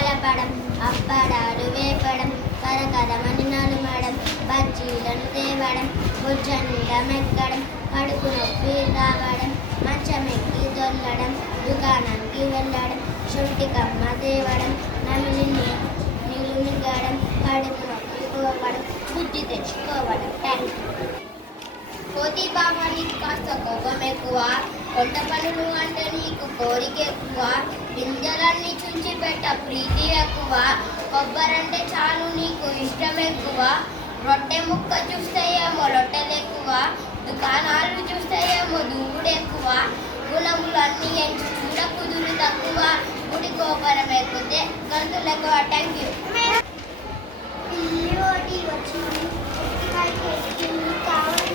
కలపడం, అప్పడాలు వేపడం, కరకరమని నడమడం, బజ్జీలను తేవడం, భుజండ మెక్కడం, కడుపు నొప్పి రావడం, మంచమెక్కి దొల్లడం, దుకాణానికి వెళ్ళడం, శొంఠికమ్మ తేవడం, నమిలి నీళ్ళు మింగడం, కడుపు నొప్పి పోవడం, బుద్ధి తెచ్చుకోవడం. Thank you. కోతి బామ నీకు కాస్త కోపం ఎక్కువ, కొండ పనులు అంటే నీకు కోరిక ఎక్కువ, గింజలన్నీ చుంచి పెట్ట ప్రీతి ఎక్కువ, కొబ్బరంటే చాలు నీకు ఇష్టం ఎక్కువ, రొట్టె ముక్క చూస్తే ఏమో లొట్టెలు ఎక్కువ, దుకాణాలు చూస్తే ఏమో దూకుడు ఎక్కువ, గుణములన్నీ ఎంచి చూడ కుదురు తక్కువ, గుడి గోపురం ఎక్కుతే గంతులు ఎక్కువ. Thank you. కావాలి